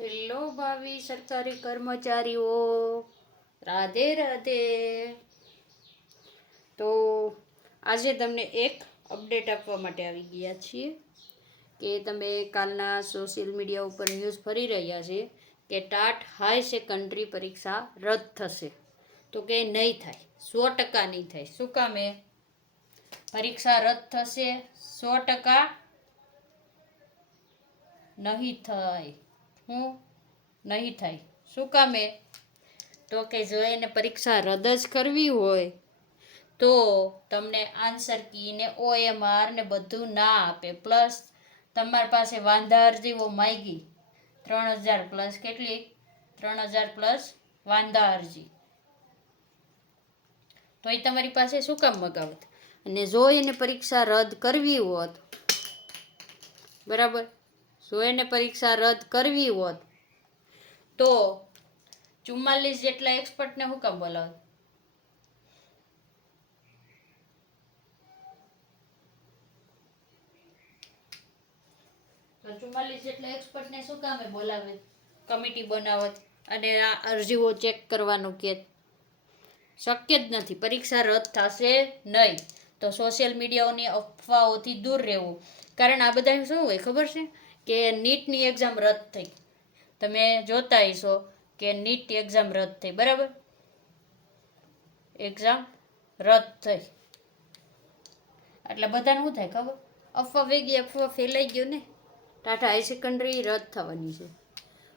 Hello ભાવિ સરકારી કર્મચારીઓ, રાધે રાધે. તો આજે તમને એક અપડેટ આપવા માટે આવી ગયા છીએ કે તમે કાલના સોશિયલ મીડિયા ઉપર ન્યૂઝ ફરી રહ્યા છે કે ટાટ હાઈ સેકન્ડરી પરીક્ષા રદ થશે. તો કે નહીં થાય, 100% નહીં થાય. શું કામે? પરીક્ષા રદ થશે, 100% નહીં થાય. હું નહીં થાય. શું કામે? તો કે જો એને પરીક્ષા રદ જ કરવી હોય તો તમને આન્સર કી ને OMR ને બધું ના આપે. પ્લસ તમારી પાસે વાંધા અરજીઓ માંગી 3000 પ્લસ. કેટલી? 3000 પ્લસ વાંધા અરજી. તો એ તમારી પાસે શું કામ મગાવત? અને જો એને પરીક્ષા રદ કરવી હોત, બરાબર, જો એને પરીક્ષા રદ કરવી હોત તો 44 જેટલા એક્સપર્ટને શું કામ બોલાવત? તો 44 જેટલા એક્સપર્ટને શું કામે બોલાવે? કમિટી બનાવત અને આ અરજીઓ ચેક કરવાનું કે શક્ય જ નથી. પરીક્ષા રદ થશે નહીં. તો સોશિયલ મીડિયાની અફવાઓથી દૂર રહેવું. કારણ આ બધા શું હોય ખબર છે કે નીટની એક્ઝામ રદ થઈ. તમે જોતા હશો કે નીટ એક્ઝામ રદ થઈ, બરાબર? એક્ઝામ રદ થઈ એટલે બધાને શું થાય ખબર? અફવા વેગી, અફવા ફેલાઈ ગયું ને. ટાટા હાઈ સેકન્ડરી રદ થવાની છે.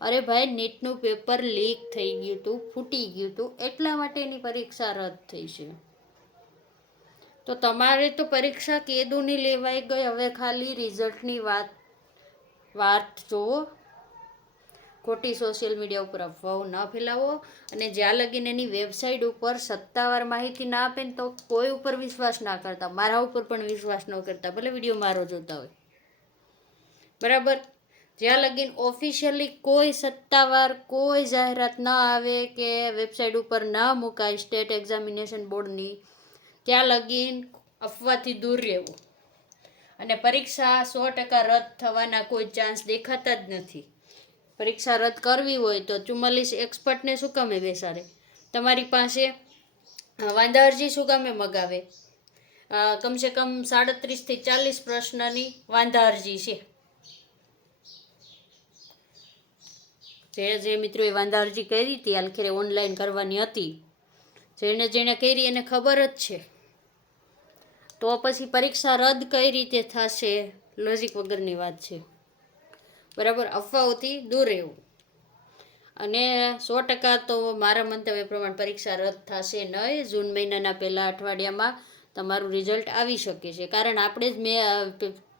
અરે ભાઈ, નીટનું પેપર લીક થઈ ગયું હતું, ફૂટી ગયું હતું, એટલા માટેની પરીક્ષા રદ થઈ છે. તો તમારે તો પરીક્ષા કેદુની લેવાઈ ગઈ. હવે ખાલી રિઝલ્ટની વાત જોવો. ખોટી સોશિયલ મીડિયા ઉપર અફવાઓ ન ફેલાવો. અને જ્યાં લગીને એની વેબસાઇટ ઉપર સત્તાવાર માહિતી ના આપે ને તો કોઈ ઉપર વિશ્વાસ ના કરતા. મારા ઉપર પણ વિશ્વાસ ન કરતા, ભલે વિડીયો મારો જોતા હોય, બરાબર? જ્યાં લગીન ઓફિશિયલી કોઈ સત્તાવાર કોઈ જાહેરાત ના આવે કે વેબસાઇટ ઉપર ના મુકાય સ્ટેટ એક્ઝામિનેશન બોર્ડની, ત્યાં લગીન અફવાથી દૂર રહેવું. અને પરીક્ષા 100% રદ થવાના કોઈ ચાન્સ દેખાતા જ નથી. પરીક્ષા રદ કરવી હોય તો 44 એક્સપર્ટને શું કામે બેસાડે? તમારી પાસે વાંધા અરજી શું કામે મગાવે? કમસે કમ 37 થી 40 પ્રશ્નની વાંધા અરજી છે. જે મિત્રોએ વાંધા અરજી કરી હતી, આખરે ઓનલાઈન કરવાની હતી, જેણે કરી એને ખબર જ છે. તો પછી પરીક્ષા રદ કઈ રીતે થશે? લોજિક વગરની વાત છે, બરાબર? અફવાઓથી દૂર રહેવું. અને 100% તો મારા મંતવ્ય પ્રમાણે પરીક્ષા રદ થશે નહીં. જૂન મહિનાના પહેલા અઠવાડિયામાં તમારું રિઝલ્ટ આવી શકે છે. કારણ આપણે જ મેં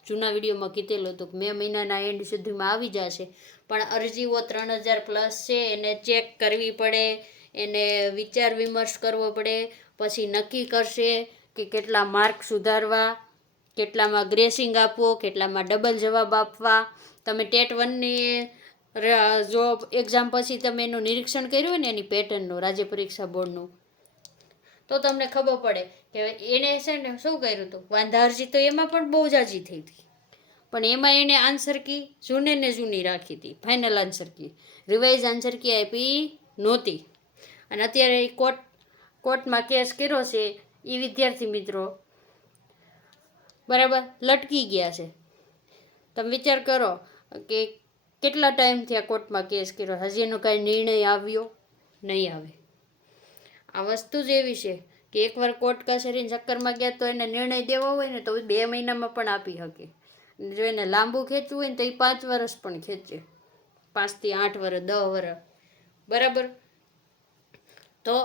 જૂના વિડીયોમાં કીધેલું હતું કે મે મહિનાના એન્ડ સુધીમાં આવી જશે. પણ અરજીઓ 3000 પ્લસ છે, એને ચેક કરવી પડે, એને વિચાર વિમર્શ કરવો પડે, પછી નક્કી કરશે કે કેટલા માર્ક સુધારવા, કેટલામાં ગ્રેસિંગ આપવો, કેટલામાં ડબલ જવાબ આપવા. તમે ટેટ 1ની જો એક્ઝામ પછી તમે એનું નિરીક્ષણ કર્યું હોય ને, એની પેટર્નનું, રાજ્ય પરીક્ષા બોર્ડનું, તો તમને ખબર પડે કે એને છે ને શું કર્યું હતું. વાંધા અરજી તો એમાં પણ બહુ જાજી થઈ હતી, પણ એમાં એને આન્સર કી જૂને ને જૂની રાખી હતી. Final answer key, revise answer key આપી નહોતી. અને અત્યારે કોર્ટમાં કેસ કર્યો છે એ વિદ્યાર્થી મિત્રો, બરાબર, લટકી ગયા છે. તમે વિચાર કરો કે કેટલા ટાઈમથી આ કોર્ટમાં કેસ કર્યો, હજી એનો કાંઈ નિર્ણય આવ્યો નહીં આવે. આ વસ્તુ જ એવી છે કે એકવાર કોર્ટ કચેરીના ચક્કરમાં ગયા તો એને નિર્ણય દેવો હોય ને તો 2 મહિનામાં પણ આપી શકે. જો એને લાંબુ ખેંચવું હોય ને તો એ 5 વર્ષ પણ ખેંચે, 5 થી 8 વર્ષ, 10 વર્ષ, બરાબર? તો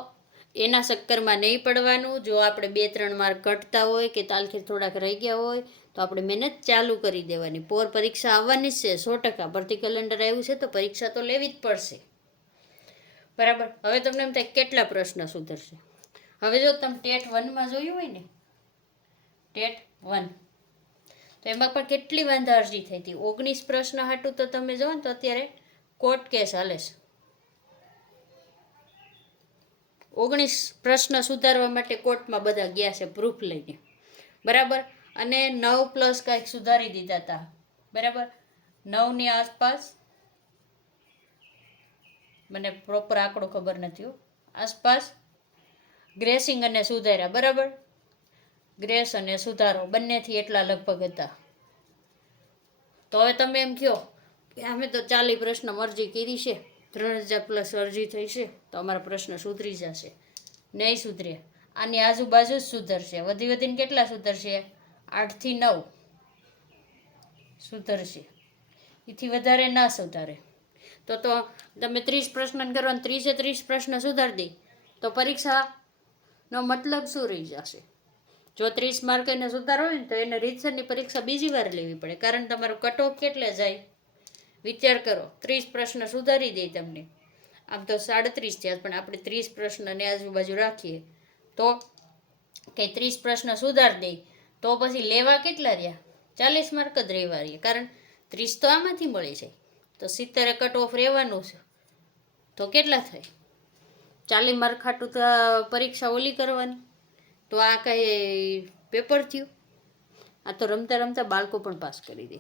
એના ચક્કરમાં નહીં પડવાનું. જો આપણે 2-3 માર્ક ઘટતા હોય કે તાલખેર થોડાક રહી ગયા હોય તો આપણે મહેનત ચાલુ કરી દેવાની. પરીક્ષા આવવાની જ છે 100%. ભરતી કેલેન્ડર આવ્યું છે તો પરીક્ષા તો લેવી જ પડશે, બરાબર? હવે તમને એમ થાય કેટલા પ્રશ્ન સુધરશે? હવે જો તમે ટેટ 1માં જોયું હોય ને, ટેટ 1 તો એમાં પણ કેટલી વાંધા અરજી થઈ હતી. 19 પ્રશ્ન હાટું તો તમે જો ને તો અત્યારે કોર્ટ કેસ હાલે છે. 19 પ્રશ્ન સુધારવા માટે કોર્ટમાં બધા ગયા છે પ્રૂફ લઈને, બરાબર? અને 9 પ્લસ કાંઈક સુધારી દીધા હતા, બરાબર? 9ની આસપાસ મને પ્રોપર આંકડો ખબર નથી હો. આસપાસ ગ્રેસિંગ અને સુધાર્યા, બરાબર. ગ્રેસ અને સુધારો બંનેથી એટલા લગભગ હતા. તો હવે તમે એમ કહો કે અમે તો 40 પ્રશ્ન અરજી કરી છે, 3000 પ્લસ અરજી થઈ છે, તો અમારા પ્રશ્ન સુધરી જશે. નહીં સુધરે. આની આજુબાજુ જ સુધરશે. વધીને કેટલા સુધરશે? 8 થી 9 સુધરશે. એથી વધારે ના સુધારે. તો તમે 30 પ્રશ્ન કરો અને 30 પ્રશ્ન સુધારી દે તો પરીક્ષાનો મતલબ શું રહી જશે? જો 30 માર્ક એને સુધારો હોય ને તો એને રીતસરની પરીક્ષા બીજી વાર લેવી પડે, કારણ તમારું કટ ઓફ કેટલે જાય? વિચાર કરો. 30 પ્રશ્ન સુધારી દે તમને, આમ તો 37 થયા, પણ આપણે 30 પ્રશ્નની આજુબાજુ રાખીએ તો કે 30 પ્રશ્ન સુધારી દે તો પછી લેવા કેટલા રહ્યા? 40 માર્ક જ રહેવા રહ્યા, કારણ 30 તો આમાંથી મળી જાય. તો 70 કટ ઓફ રહેવાનું છે, તો કેટલા થાય? 40 માર્ક ખાટું તો પરીક્ષા ઓલી કરવાની. તો આ કઈ પેપર થયું? આ તો રમતા રમતા બાળકો પણ પાસ કરી દે,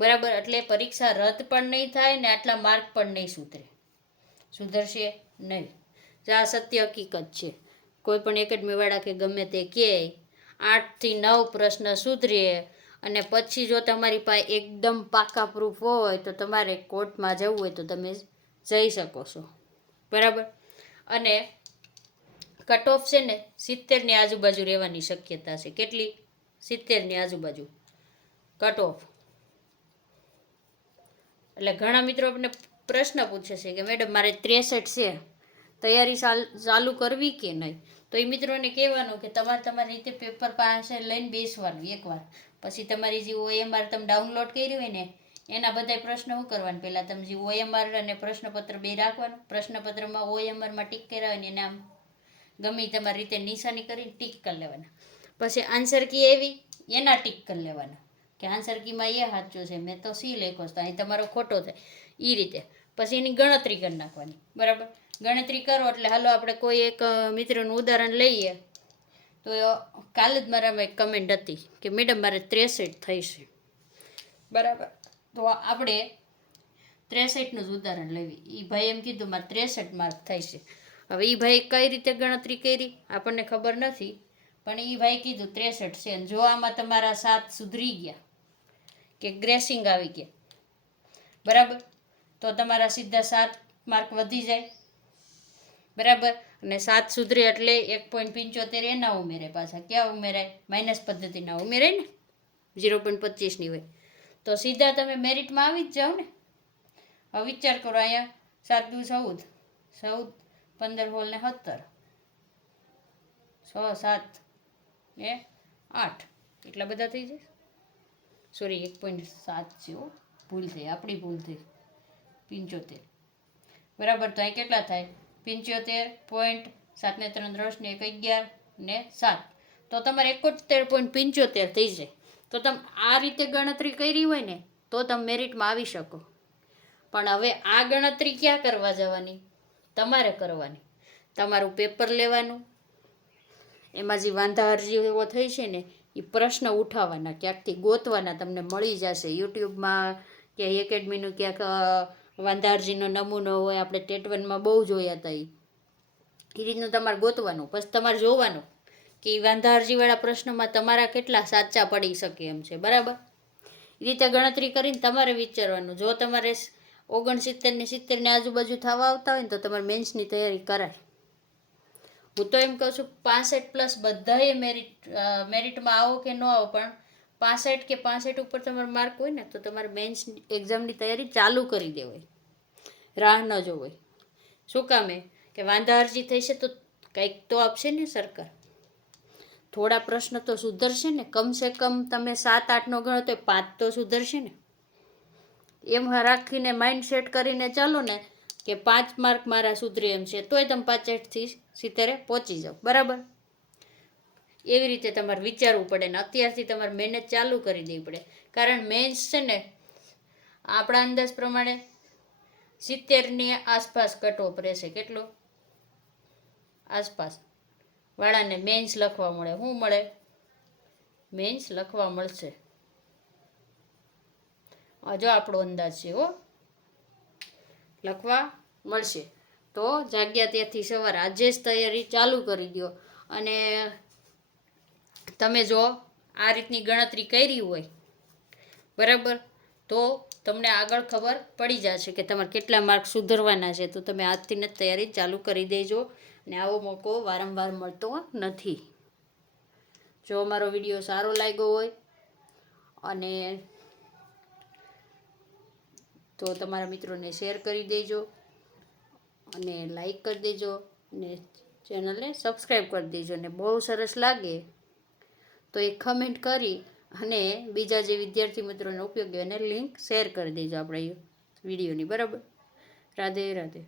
બરાબર. એટલે પરીક્ષા રદ પણ નહીં થાય ને આટલા માર્ક પણ નહીં સુધરશે નહીં. આ સત્ય હકીકત છે. કોઈ પણ એકેડમીવાળા કે ગમે તે કહે 8 થી 9 પ્રશ્ન સુધરે, અને પછી જો તમારી પાસે એકદમ પાકા પ્રૂફ હોય તો તમારે કોર્ટમાં જવું હોય તો તમે જઈ શકો છો, બરાબર. અને કટ ઓફ છે ને 70ની આજુબાજુ રહેવાની શક્યતા છે. કેટલી? 70ની આજુબાજુ કટ ઓફ. એટલે ઘણા મિત્રો આપણને પ્રશ્ન પૂછે છે કે મેડમ મારે 63 છે, તૈયારી ચાલુ કરવી કે નહીં? તો એ મિત્રોને કહેવાનું કે તમારી રીતે પેપર પાસે લઈને બેસવાનું એકવાર. પછી તમારી જે OMR તમે ડાઉનલોડ કરી હોય ને એના બધા પ્રશ્નો શું કરવાનું? પહેલાં તમે જે OMR અને પ્રશ્નપત્ર બે રાખવાનું. પ્રશ્નપત્રમાં OMRમાં ટીક કર્યા હોય ને એને આમ ગમે તમારી રીતે નિશાની કરીને ટીક કરી લેવાના. પછી આન્સર કી એવી એના ટીક કરી લેવાના કે આન્સર કીમાં એ સાચો છે, મેં તો સી લખ્યો છે, અહીં તમારો ખોટો થાય. એ રીતે પછી એની ગણતરી કરી નાખવાની, બરાબર. ગણતરી કરો એટલે હાલો આપણે કોઈ એક મિત્રનું ઉદાહરણ લઈએ. તો કાલે જ મારામાં એક કમેન્ટ હતી કે મેડમ મારે 63 થઈ છે, બરાબર. તો આપણે 63નું જ ઉદાહરણ લેવી. એ ભાઈ એમ કીધું મારે 63 માર્ક થાય છે. હવે એ ભાઈ કઈ રીતે ગણતરી કરી આપણને ખબર નથી, પણ એ ભાઈ કીધું 63 છે. જો આમાં તમારા 7 સુધરી ગયા કે ગ્રેસિંગ આવી ગયા, બરાબર, તો તમારા સીધા 7 માર્ક વધી જાય, બરાબર. અને 7 સુધરે એટલે 1.75 એના ઉમેરે. પાછા ક્યાં ઉમેરાય? માઇનસ પદ્ધતિના ઉમેરાય ને, 0.25ની હોય. તો સીધા તમે મેરિટમાં આવી જ જાઓ ને. હવે વિચાર કરો, અહીંયા 7 દુ 14, 14 15 હોલ ને 17, 6 7 એ 8, એટલા બધા થઈ જાય. સોરી 1.7 છે, ભૂલ થઈ, આપણી ભૂલ થઈ, 75, બરાબર. તો અહીં કેટલા થાય? 75.7 ને 3 10 ને 1 11 ને 7, તો તમારે 71.75 થઈ જાય. તો તમે આ રીતે ગણતરી કરી હોય ને તો તમે મેરિટમાં આવી શકો. પણ હવે આ ગણતરી ક્યાં કરવા જવાની? તમારે કરવાની. તમારું પેપર લેવાનું, એમાં જે વાંધા અરજીઓ થઈ છે ને એ પ્રશ્ન ઉઠાવવાના, ક્યાંકથી ગોતવાના, તમને મળી જશે યુટ્યુબમાં કે એકેડમીનું ક્યાંક વાંધા અરજીનો નમૂનો હોય. આપણે ટેટ1માં બહુ જોયા હતા. એ રીતનું તમારે ગોતવાનું. પછી તમારે જોવાનું કે એ વાંધા અરજીવાળા પ્રશ્નોમાં તમારા કેટલા સાચા પડી શકે એમ છે, બરાબર. એ રીતે ગણતરી કરીને તમારે વિચારવાનું. જો તમારે 69 ને 70 ની આજુબાજુ થવા આવતા હોય ને તો તમારે મેન્સની તૈયારી કરાય. હું તો એમ કહું છું 65 પ્લસ બધાએ મેરિટમાં આવો કે ન આવો, પણ 65 કે 65 ઉપર તમારો માર્ક હોય ને તો તમારે મેન્સ એક્ઝામની તૈયારી ચાલુ કરી દેવાય, રાહ ન જોવાય. શું કામે? કે વાંધા અરજી થઈ છે તો કંઈક તો આપશે ને સરકાર. થોડા પ્રશ્ન તો સુધરશે ને, કમસે કમ તમે 7-8નો ગણો તો 5 તો સુધરશે ને. એમ રાખીને માઇન્ડ સેટ કરીને ચાલો ને કે 5 માર્ક મારા સુધરે એમ છે, તોય તમે 65 થી 70 પહોંચી જાઓ, બરાબર. એવી રીતે તમારે વિચારવું પડે ને અત્યારથી તમારે મહેનત ચાલુ કરી દેવી પડે. કારણ મેન્સ છે ને આપણા અંદાજ પ્રમાણે 70ની આસપાસ કટ ઓફ રહેશે. કેટલો? આસપાસ વાળાને મેન્સ લખવા મળે. શું મળે? મેન્સ લખવા મળશે. જો આપણો અંદાજ છે, લખવા મળશે. તો જાગ્યા ત્યાંથી સવાર આજે જ તૈયારી ચાલુ કરી દો. અને તમે જો આ રીતની ગણતરી કરી હોય બરાબર, તો તમને આગળ ખબર પડી જશે કે તમારે કેટલા માર્ક સુધરવાના છે. તો તમે આજથી જ તૈયારી ચાલુ કરી દેજો. અને આવો મોકો વારંવાર મળતો નથી. જો અમારો વિડીયો સારો લાગ્યો હોય અને તો તમારા મિત્રોને શેર કરી દેજો અને લાઈક કરી દેજો અને ચેનલને સબસ્ક્રાઈબ કરી દેજો. અને બહુ સરસ લાગે તો એક કમેન્ટ કરી અને બીજા જે વિદ્યાર્થી મિત્રોને ઉપયોગી અને લિંક શેર કરી દેજો આપણા વિડીયોની. બરાબર. રાધે રાધે.